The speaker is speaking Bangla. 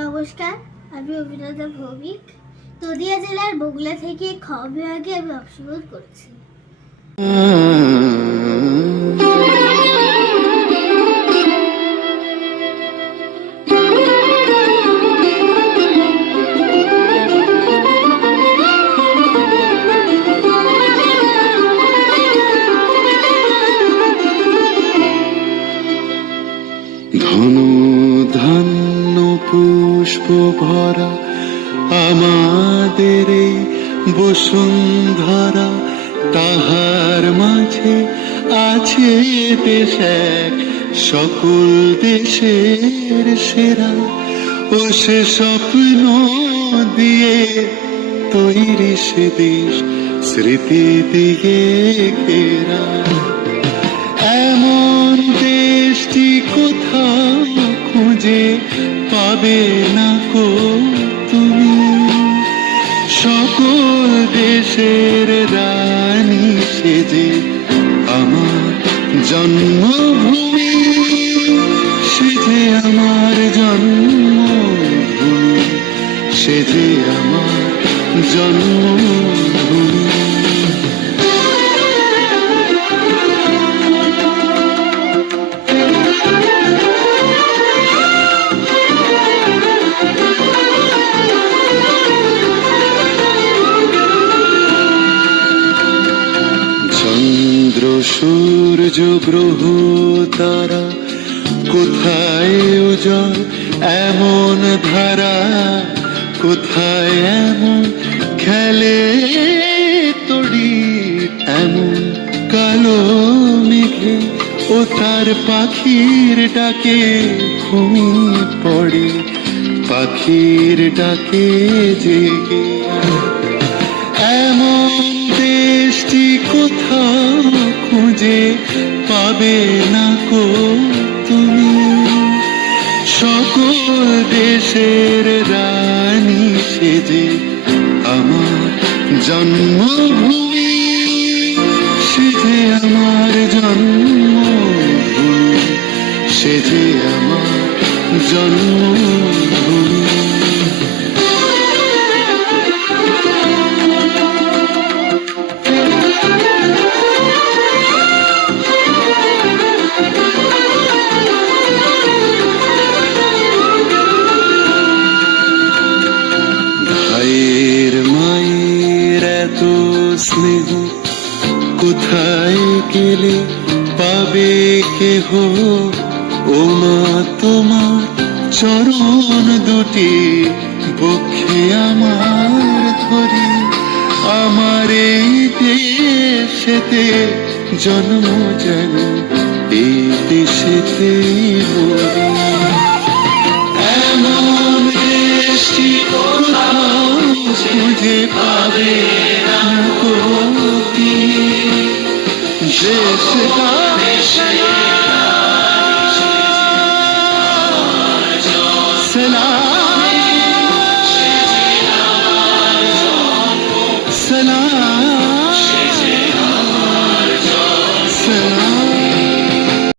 নমস্কার, আমি অভিনন্দন ভৌমিক। নদিয়া জেলার বগুলা থেকে খ বিভাগে আমি অংশগ্রহণ করেছি। ধনু ধান্য পুষ্প ভরা আমাদের এই বসুন্ধরা, তাহার মাঝে আছে দেশ এক সকল দেশের সেরা। ও সে স্বপ্ন দিয়ে তৈরি সে দেশ স্মৃতি দিয়ে ঘেরা। এমন দেশটি কোথাও খুঁজে পাবে না কো তুমি, সকল দেশের রানী সেজে আমার জন্মভূমি, সেজে আমার জন্মভূমি, সেজে আমার জন্মভূমি। চন্দ্র সূর্য গ্রহ তারা কোথায় উজ্জ্বল এমন ধারা, কোথায় এমন খেলে তড়ি, এমন কালো মেঘে ও তার পাখির ডাকে ঘুমিয়ে পড়ে, পাখির ডাকে জেগে। এমন দেশটি কোথাও খুঁজে পাবে না কো তুমি, সকল দেশের রানী সেজে আমার জন্মভূমি, সেজে আমার জন্মভূমি, সেজে আমার জন্মভূমি। ভাইয়ের মায়ের এত স্নেহ কোথায় গেলে পাবে কেহ, ও মা তোমার চরণ দুটি বক্ষে আমার ধরি, আমার এই দেশেতে জন্ম যেন এই দেশেতে মরি। এমন দেশটি কোথাও খুঁজে পাবে না কো তুমি, দেশটা